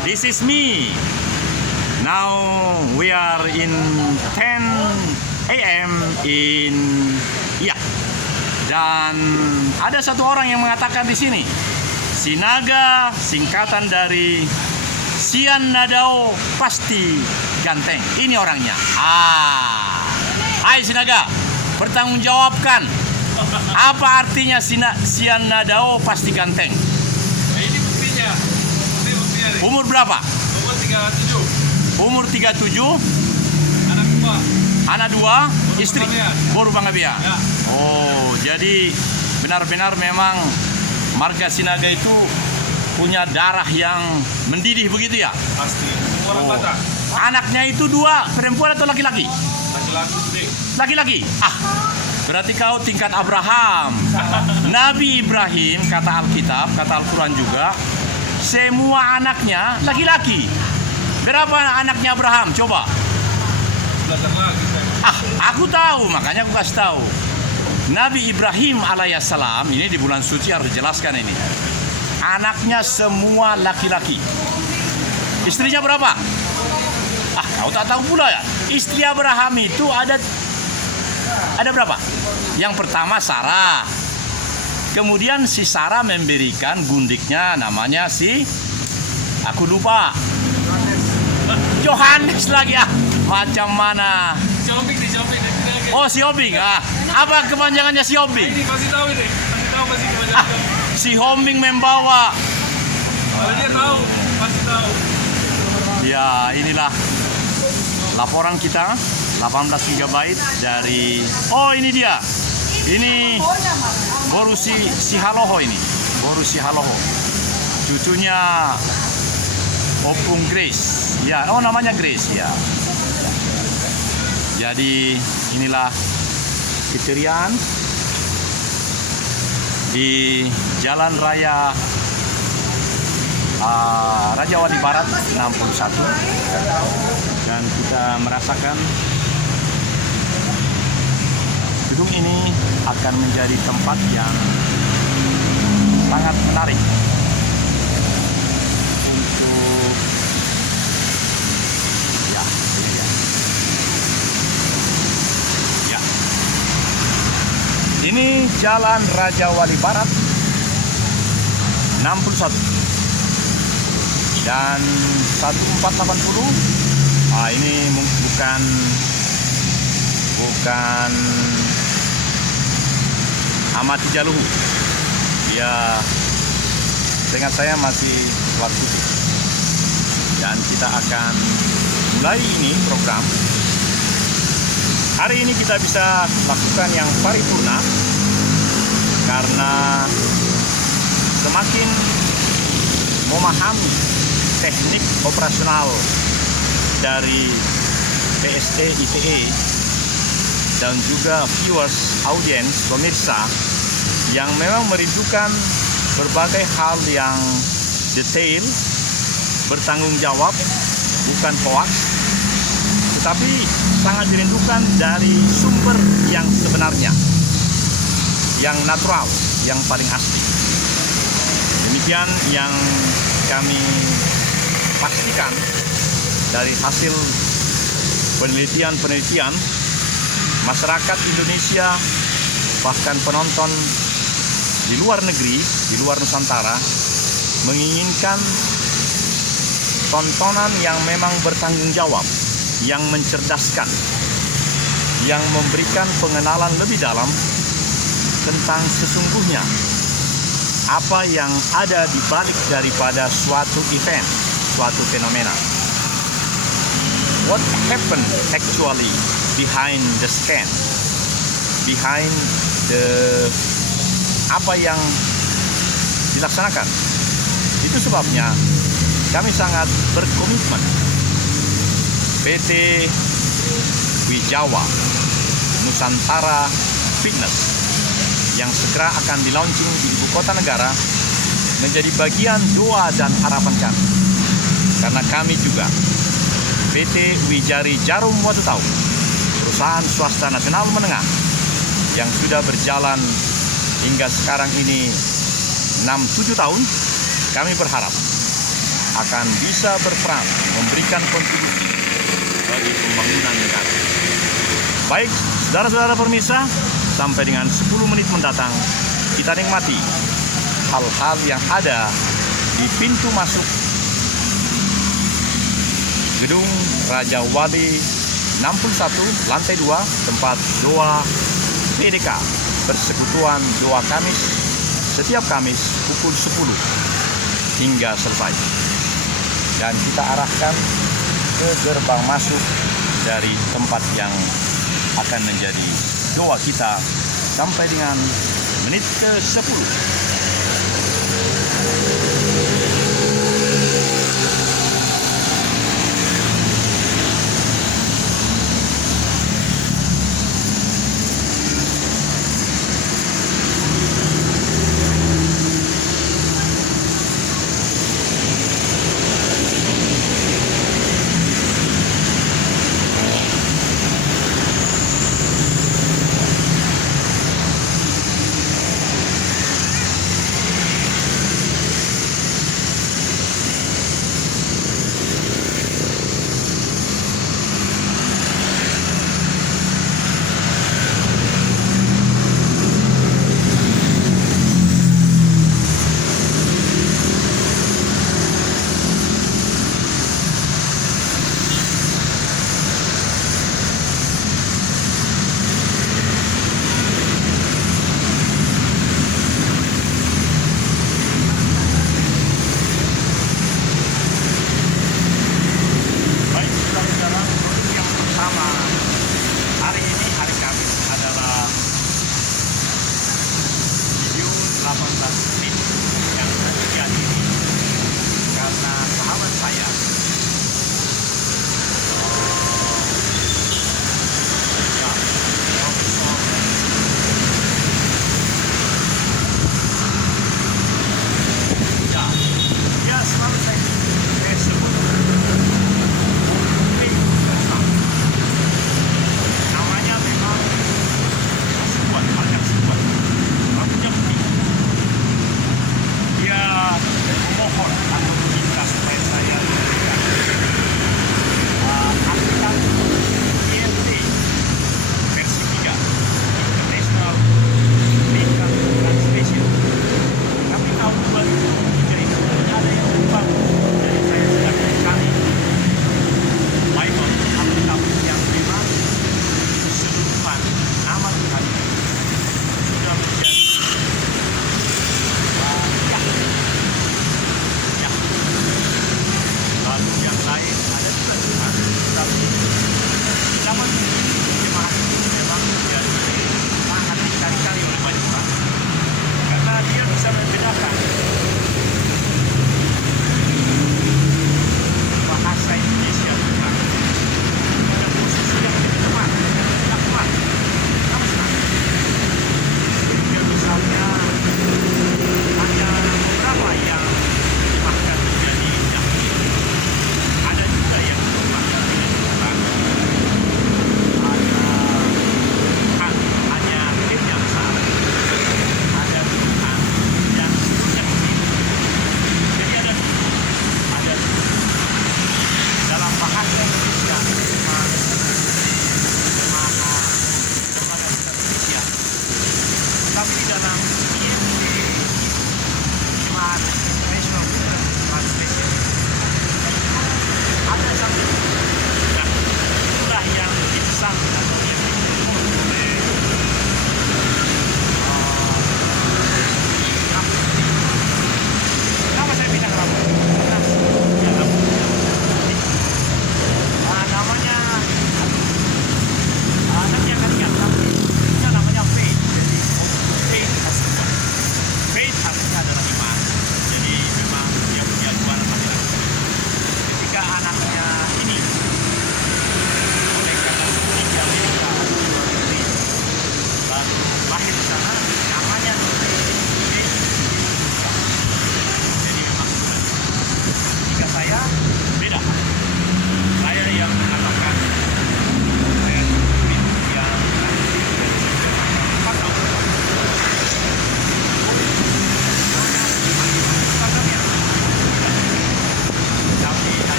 This is me. Now we are in 10 a.m. in dan ada satu orang yang mengatakan di sini, Sinaga singkatan dari Sian Nadao pasti ganteng. Ini orangnya. Hai Sinaga, bertanggungjawabkan. Apa artinya Sian Nadao pasti ganteng? Ini buktinya. Ini buktinya nih. Umur berapa? Umur 37. Umur 37. Anak 2. Anak 2, istri Baru Bangabia. Ya. Oh, jadi benar-benar memang marga Sinaga itu punya darah yang mendidih begitu ya? Pasti. Orang Batak. Anaknya itu 2 perempuan atau laki-laki? Laki-laki gede. Laki-laki. Berarti kau tingkat Abraham. Nabi Ibrahim, kata Alkitab, kata Al-Quran juga, semua anaknya laki-laki. Berapa anaknya Abraham? Coba. Belajar lagi saya. Aku tahu, makanya aku kasih tahu. Nabi Ibrahim alaihissalam, ini di bulan suci harus dijelaskan ini. Anaknya semua laki-laki. Istrinya berapa? Kau tak tahu pula ya. Istri Abraham itu ada berapa? Yang pertama Sarah. Kemudian si Sarah memberikan gundiknya, namanya aku lupa. Yohanes lagi macam mana? Si Obing nih, si Obing. Oh, si Obing. Apa kepanjangannya si Obing? Ini kasih tahu ini. Kasih tahu pasti kebanyakan. Si Obing membawa. Kalau dia tahu, pasti tahu. Ya, inilah laporan kita 18 GB dari ini dia. Ini Boru Sihaloho ini. Boru Sihaloho. Cucunya Opung Grace. Ya, namanya Grace ya. Jadi inilah keceriaan di Jalan Raya Raja Wali Barat 61, dan kita merasakan gedung ini akan menjadi tempat yang sangat menarik untuk ini Jalan Raja Wali Barat 61 dan 1480. Ini bukan Amati Jaluhu. Ya, seingat saya masih waktu itu. Dan kita akan mulai ini program. Hari ini kita bisa lakukan yang paripurna karena semakin memahami teknik operasional dari PSE ITE dan juga viewers, audiens, pemirsa yang memang merindukan berbagai hal yang detail, bertanggung jawab, bukan hoax, tetapi sangat dirindukan dari sumber yang sebenarnya, yang natural, yang paling asli. Demikian yang kami pastikan dari hasil penelitian masyarakat Indonesia, bahkan penonton di luar negeri, di luar Nusantara, menginginkan tontonan yang memang bertanggung jawab, yang mencerdaskan, yang memberikan pengenalan lebih dalam tentang sesungguhnya apa yang ada di balik daripada suatu event, suatu fenomena. What happened actually behind the scan, behind the apa yang dilaksanakan. Itu sebabnya kami sangat berkomitmen, PT Wijawa Nusantara Fitness yang segera akan di-launching di ibu kota negara menjadi bagian doa dan harapan kami. Karena kami juga PT Wijari Jarum Watu Tau, perusahaan swasta nasional menengah yang sudah berjalan hingga sekarang ini 6-7 tahun, kami berharap akan bisa berperan memberikan kontribusi bagi pembangunan negara. Baik, saudara-saudara pemirsa, sampai dengan 10 menit mendatang kita nikmati hal-hal yang ada di pintu masuk Gedung Raja Wali 61 lantai 2 tempat doa PDK Persekutuan Doa Kamis setiap Kamis pukul 10 hingga selesai. Dan kita arahkan ke gerbang masuk dari tempat yang akan menjadi doa kita sampai dengan menit ke-10.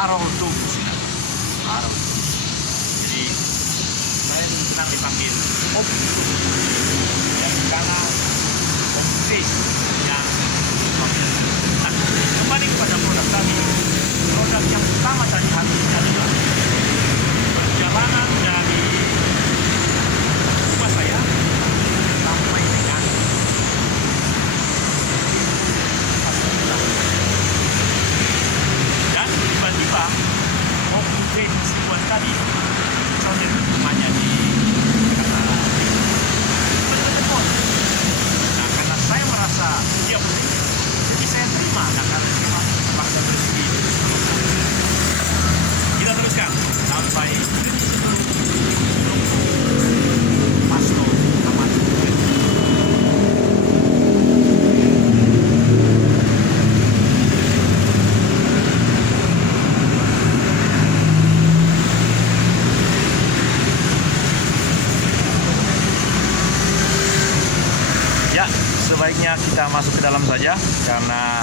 Harold Tubus. Harold. Jadi saya senang dipanggil Om. Ya, karena Om Sis yang nah, kembali kepada produk kami. Produk yang utama tadi hari ini adalah perjalanan dari rumah saya sampai dengan dan tiba-tiba Om James buat tadi contohnya rumahnya di telepon. Nah, karena saya merasa dia penting, jadi saya terima. Nah, karena terima terpaksa bersih. Kita teruskan sampai Pasto Taman. Ya, sebaiknya kita masuk ke dalam saja karena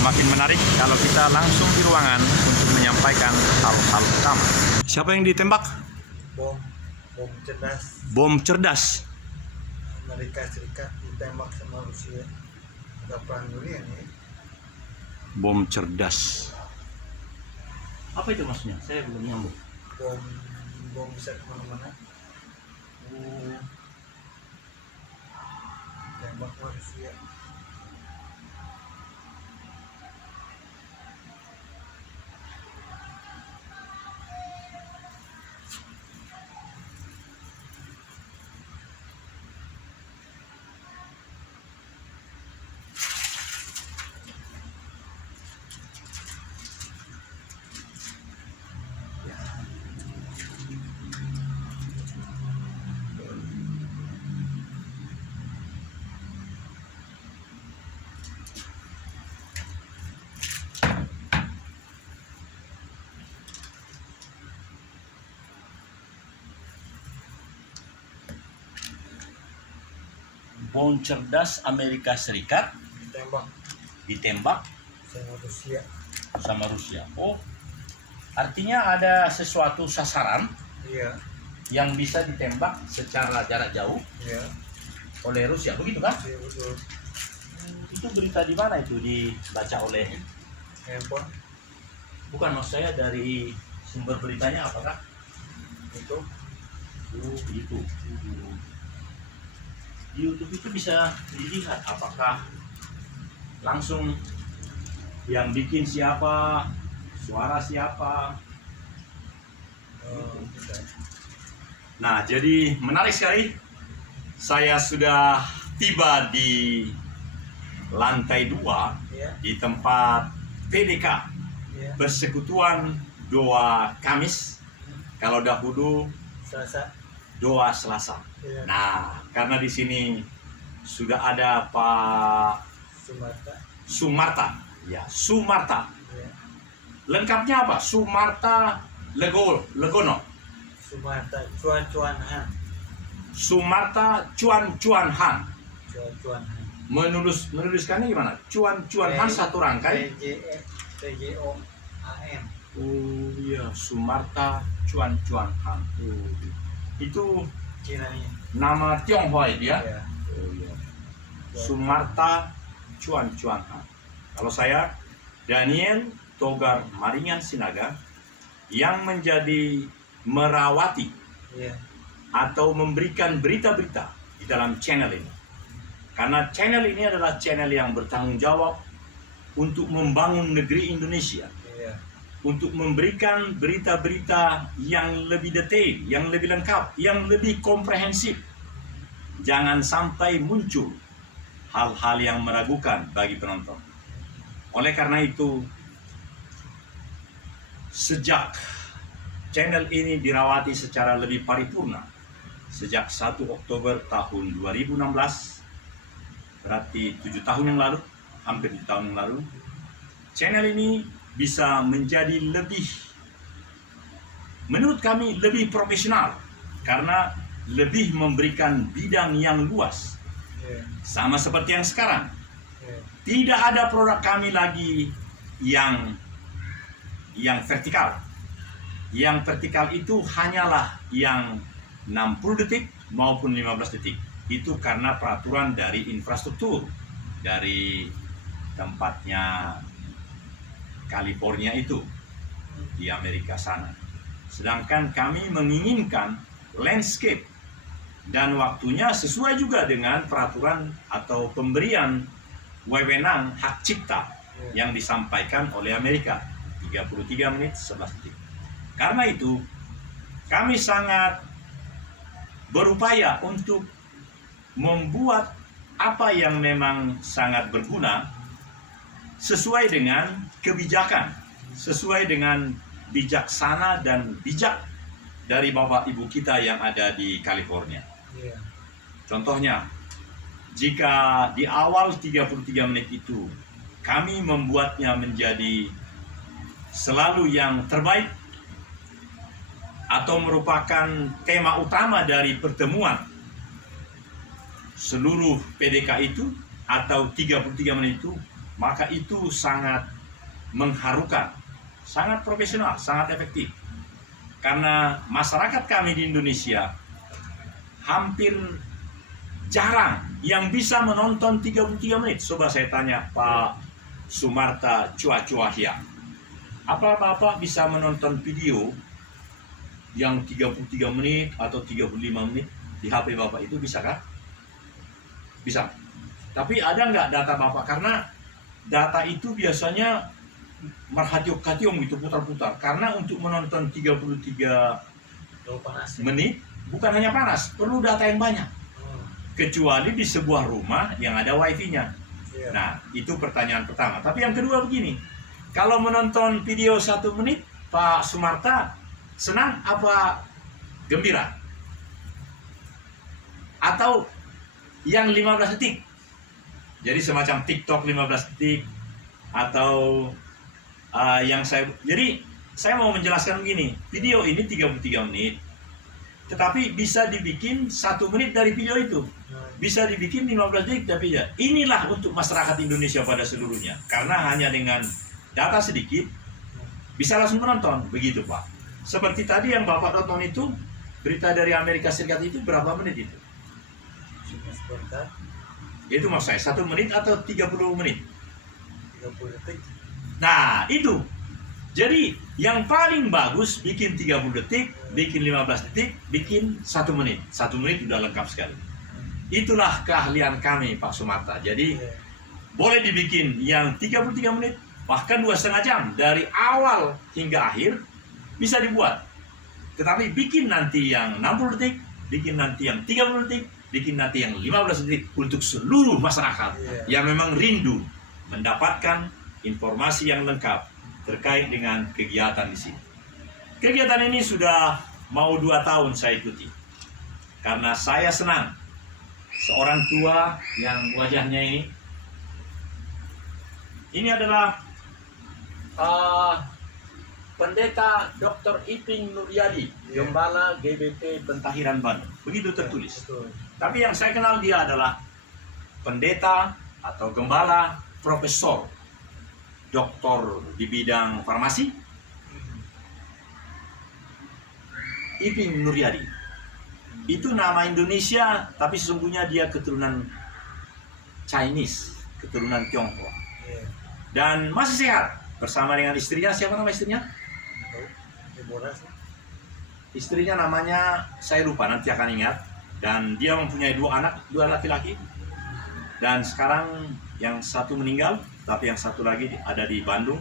semakin menarik kalau kita langsung di ruangan untuk menyampaikan hal-hal utama. Siapa yang ditembak? Bom cerdas Bom cerdas. Amerika Serikat ditembak sama Rusia. Ada perang dunia nih. Bom cerdas. Apa itu maksudnya? Saya belum nyambung. Bom bisa kemana-mana. Tembak sama Rusia. Bom cerdas Amerika Serikat ditembak Sama Rusia. sama Rusia. Oh, artinya ada sesuatu sasaran Iya, yang bisa ditembak secara jarak jauh iya, oleh Rusia, begitu kan? iya betul. Itu berita di mana itu dibaca oleh? Handphone Bukan, maksud saya dari sumber beritanya apakah? itu Itu. Di YouTube itu bisa dilihat apakah langsung yang bikin siapa, suara siapa. kita. Nah, jadi menarik sekali. Saya sudah tiba di lantai 2 Iya, di tempat PDK, iya. Persekutuan Doa Kamis. Kalau dahulu Selasa. Doa Selasa. Iya. Nah, karena di sini sudah ada Pak Sumatera. Ya, Sumarta. Iya. Lengkapnya apa? Sumarta Legono. Sumatera Cuan Han. Sumarta Cuan Han. Cuan Han. Menuliskannya gimana? Cuan Han satu rangkai. TJOAN. Oh iya, Sumarta Cuan Han. Oh. Itu Cinanya. nama Tionghoa itu ya? Iya. Oh iya. Sumarta Cuan Han. Kalau saya Daniel Togar Maringan Sinaga yang menjadi merawati Iya. atau memberikan berita-berita di dalam channel ini. Karena channel ini adalah channel yang bertanggung jawab untuk membangun negeri Indonesia, Iya. untuk memberikan berita-berita yang lebih detail, yang lebih lengkap, yang lebih komprehensif. Jangan sampai muncul hal-hal yang meragukan bagi penonton. Oleh karena itu, sejak channel ini dirawati secara lebih paripurna, sejak 1 Oktober tahun 2016, berarti 7 tahun yang lalu, hampir 7 tahun yang lalu, channel ini bisa menjadi lebih, menurut kami lebih profesional, karena lebih memberikan bidang yang luas. Iya. Sama seperti yang sekarang. Iya. Tidak ada produk kami lagi yang yang vertikal. Yang vertikal itu hanyalah yang 60 detik maupun 15 detik. Itu karena peraturan dari infrastruktur dari tempatnya California itu di Amerika sana. Sedangkan kami menginginkan landscape dan waktunya sesuai juga dengan peraturan atau pemberian wewenang hak cipta yang disampaikan oleh Amerika, 33 menit 11 detik. Karena itu kami sangat berupaya untuk membuat apa yang memang sangat berguna sesuai dengan kebijakan, sesuai dengan bijaksana dan bijak dari Bapak Ibu kita yang ada di California. Contohnya, jika di awal 33 menit itu kami membuatnya menjadi selalu yang terbaik atau merupakan tema utama dari pertemuan seluruh PDK itu atau 33 menit itu, maka itu sangat mengharukan, sangat profesional, sangat efektif. Karena masyarakat kami di Indonesia hampir jarang yang bisa menonton 33 menit. Coba saya tanya Pak Sumarta Cuacuahya, apa Bapak bisa menonton video yang 33 menit atau 35 menit di HP Bapak itu, bisakah? Bisa. Tapi ada nggak data Bapak? Karena data itu biasanya merhatiok-hationg gitu, putar-putar. Karena untuk menonton 33 menit bukan hanya panas, perlu data yang banyak. Kecuali di sebuah rumah yang ada wifi-nya. Nah, itu pertanyaan pertama. Tapi yang kedua begini, kalau menonton video 1 menit, Pak Sumarta senang apa gembira? Atau yang 15 detik? Jadi semacam TikTok 15 detik atau jadi saya mau menjelaskan begini, video ini 33 menit. Tetapi bisa dibikin 1 menit dari video itu, bisa dibikin 15 detik dari video. Inilah untuk masyarakat Indonesia pada seluruhnya. Karena hanya dengan data sedikit bisa langsung menonton, begitu Pak. Seperti tadi yang Bapak tonton itu, berita dari Amerika Serikat itu berapa menit itu? Itu maksud saya, 1 menit atau 30 menit? 30 detik. Nah, itu. Jadi, yang paling bagus bikin 30 detik, bikin 15 detik, bikin 1 menit. 1 menit sudah lengkap sekali. Itulah keahlian kami, Pak Sumarta. Jadi, boleh dibikin yang 33 menit, bahkan 2,5 jam. Dari awal hingga akhir, bisa dibuat. Tetapi bikin nanti yang 60 detik, bikin nanti yang 30 detik, bikin nanti yang 15 detik untuk seluruh masyarakat yang memang rindu mendapatkan informasi yang lengkap terkait dengan kegiatan di sini. Kegiatan ini sudah mau 2 tahun saya ikuti. Karena saya senang seorang tua yang wajahnya ini adalah Pendeta Dr. Iping Nuryadi, Gembala GBT Bentahiran Bandung. Begitu tertulis. Tapi yang saya kenal dia adalah pendeta atau gembala, profesor, doktor di bidang farmasi, Iping Nuryadi. Itu nama Indonesia, tapi sesungguhnya dia keturunan Chinese, keturunan Tionghoa. Dan masih sehat bersama dengan istrinya. Siapa nama istrinya? Istrinya namanya saya lupa, nanti akan ingat. Dan dia mempunyai 2 anak, 2 laki-laki. Dan sekarang yang 1 meninggal, tapi yang 1 lagi ada di Bandung.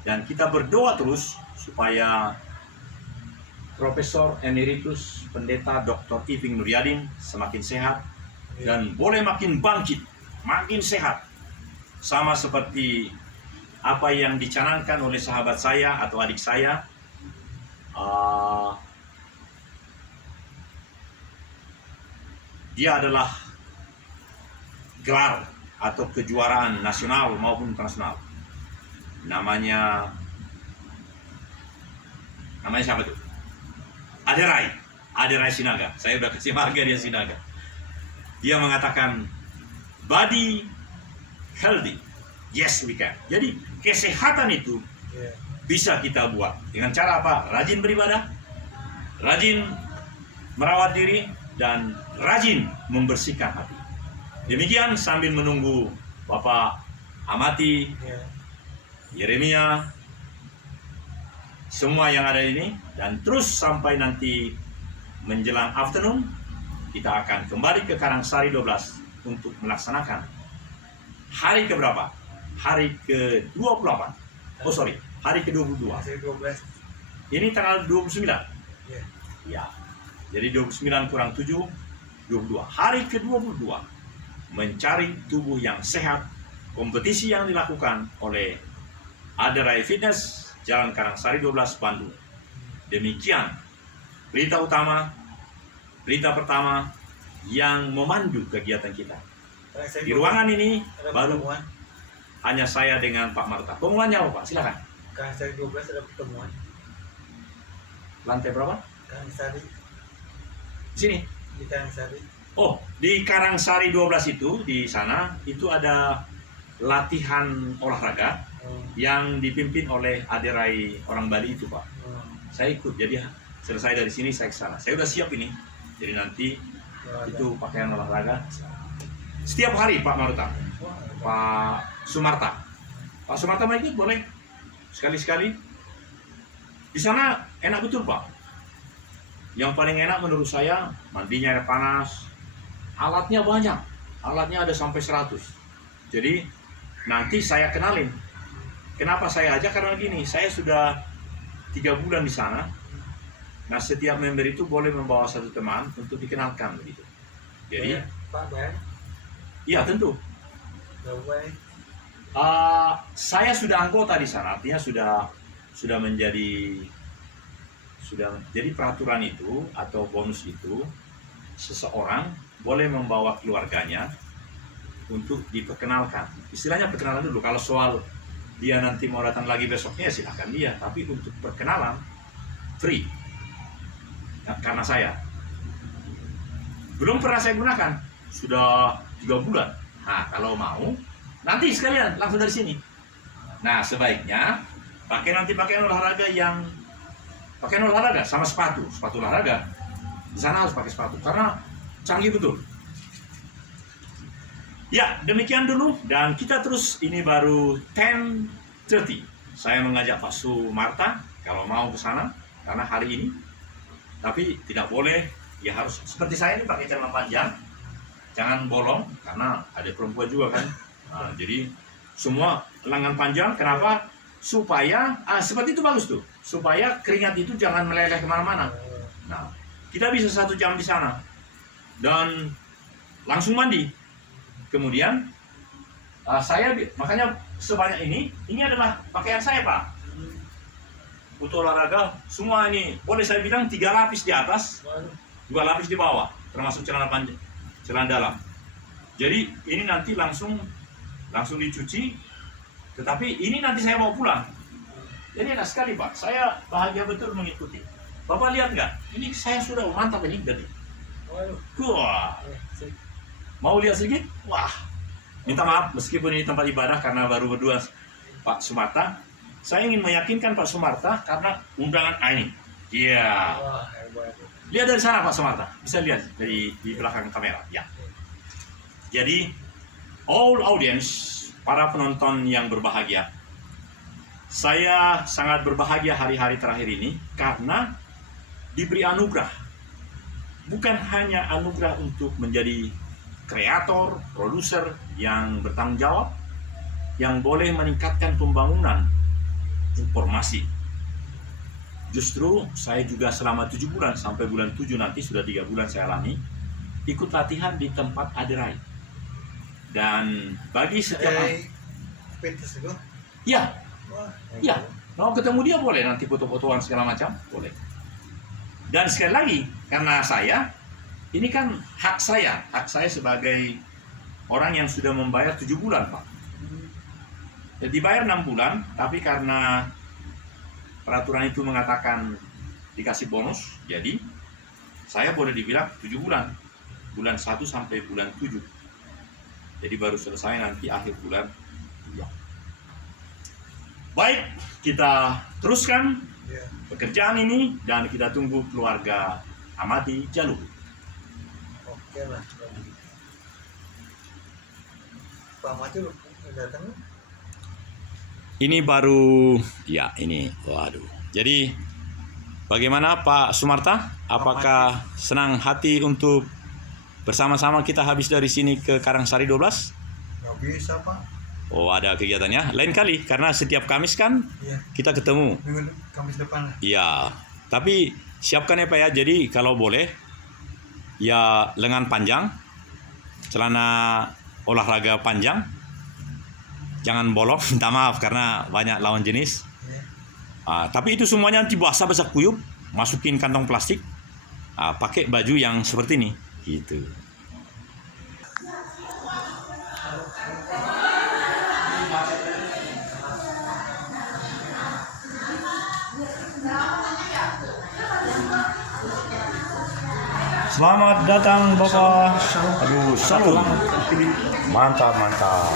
Dan kita berdoa terus supaya Profesor Emeritus Pendeta Dr. Iping Nuryadi semakin sehat dan boleh makin bangkit, makin sehat. Sama seperti apa yang dicanangkan oleh sahabat saya atau adik saya, dia adalah gelar atau kejuaraan nasional maupun internasional. Namanya siapa tuh? Aderai Sinaga. Saya udah kasih harga dia Sinaga. Dia mengatakan body healthy, yes we can. Jadi kesehatan itu bisa kita buat. Dengan cara apa? Rajin beribadah, rajin merawat diri, dan rajin membersihkan hati. Demikian sambil menunggu Bapak amati Ya. Yeremia, semua yang ada ini, dan terus sampai nanti menjelang afternoon, kita akan kembali ke Karangsari 12 untuk melaksanakan hari keberapa? Hari ke-28. Oh sorry, hari ke-22. Masih 12. Ini tanggal 29. Ya. Ya. Jadi 29 kurang 7, 22. Hari ke-22 mencari tubuh yang sehat, kompetisi yang dilakukan oleh Aderai Fitness, Jalan Karangsari 12, Bandung. Demikian berita utama, berita pertama yang memandu kegiatan kita. Di ruangan ini ada baru pertemuan. hanya saya dengan Pak Marta. Pengumumannya apa Pak? Silakan. Karangsari 12 ada pertemuan. Lantai berapa? Karangsari Di sini. di Karangsari. Oh, di Karangsari 12 itu, di sana, itu ada latihan olahraga yang dipimpin oleh Aderai orang Bali itu Pak. Saya ikut, jadi selesai dari sini saya ke sana. Saya udah siap ini. Jadi nanti itu pakaian olahraga. Setiap hari Pak Maruta, Pak Sumarta. Pak Sumarta mau ikut boleh? Sekali-sekali. Di sana enak betul Pak. Yang paling enak menurut saya, mandinya air panas. Alatnya banyak. Alatnya ada sampai 100. Jadi nanti saya kenalin. Kenapa saya ajak? Karena gini, saya sudah 3 bulan di sana. Nah, setiap member itu boleh membawa satu teman untuk dikenalkan begitu. Jadi, Pak Bayar, iya tentu. Bayar. Saya sudah anggota di sana, artinya sudah menjadi jadi peraturan itu atau bonus itu, seseorang boleh membawa keluarganya untuk diperkenalkan. Istilahnya perkenalan dulu. Kalau soal dia nanti mau datang lagi besoknya silahkan dia, tapi untuk perkenalan free. Nah, karena saya belum pernah saya gunakan, sudah 3 bulan. Nah, kalau mau nanti sekalian langsung dari sini. Nah, sebaiknya pakai pakaian olahraga sama sepatu olahraga. Di sana harus pakai sepatu karena canggih betul. Ya, demikian dulu, dan kita terus, ini baru 10:30. Saya mengajak Pak Sumarta kalau mau ke sana karena hari ini. Tapi tidak boleh, ya harus seperti saya ini pakai celana panjang. Jangan bolong karena ada perempuan juga kan. Nah, jadi semua lengan panjang, kenapa? Supaya seperti itu bagus tuh. Supaya keringat itu jangan meleleh kemana-mana. Nah, kita bisa 1 jam di sana dan langsung mandi. Kemudian saya makanya sebanyak ini adalah pakaian saya Pak. Untuk olahraga semua ini boleh saya bilang 3 lapis di atas, 2 lapis di bawah, termasuk celana panjang, celana dalam. Jadi ini nanti langsung dicuci, tetapi ini nanti saya bawa pulang. Jadi enak sekali Pak, saya bahagia betul mengikuti. Bapak lihat nggak? Ini saya sudah mantap ini jadi. Wah, mau lihat sedikit? Wah, minta maaf meskipun ini tempat ibadah karena baru berdua Pak Sumarta. Saya ingin meyakinkan Pak Sumarta karena undangan ini. Iya. Lihat dari sana Pak Sumarta, bisa lihat dari di belakang kamera. Ya. Jadi, all audience, para penonton yang berbahagia, saya sangat berbahagia hari-hari terakhir ini karena diberi anugerah. Bukan hanya anugerah untuk menjadi kreator, produser yang bertanggung jawab, yang boleh meningkatkan pembangunan informasi. Justru saya juga selama 7 bulan sampai bulan 7 nanti sudah 3 bulan saya alami ikut latihan di tempat Aderai. Dan bagi setiap Petis itu. ya, mau ketemu dia boleh, nanti foto-fotoan segala macam boleh. Dan sekali lagi karena saya ini kan hak saya sebagai orang yang sudah membayar 7 bulan Pak. Jadi bayar 6 bulan, tapi karena peraturan itu mengatakan dikasih bonus, jadi saya boleh dibilang 7 bulan. Bulan 1 sampai bulan 7. Jadi baru selesai nanti akhir bulan 2. Baik, kita teruskan Ya. pekerjaan ini dan kita tunggu keluarga Amati Jalu. Oke lah. Pak Mati udah datang? Ini baru, ya ini, waduh. Jadi bagaimana Pak Sumarta? Apakah senang hati untuk bersama-sama kita habis dari sini ke Karangsari 12? Nggak bisa Pak. Oh, ada kegiatannya? Lain kali, karena setiap Kamis kan Iya. kita ketemu. Minggu Kamis depan lah. Iya, tapi siapkan ya Pak ya. Jadi kalau boleh, ya lengan panjang, celana olahraga panjang, jangan bolong, minta maaf karena banyak lawan jenis. Ya. Tapi itu semuanya nanti basah kuyup, masukin kantong plastik, pakai baju yang seperti ini, gitu. Selamat datang Bapak. Aduh, shalom. Mantap, mantap.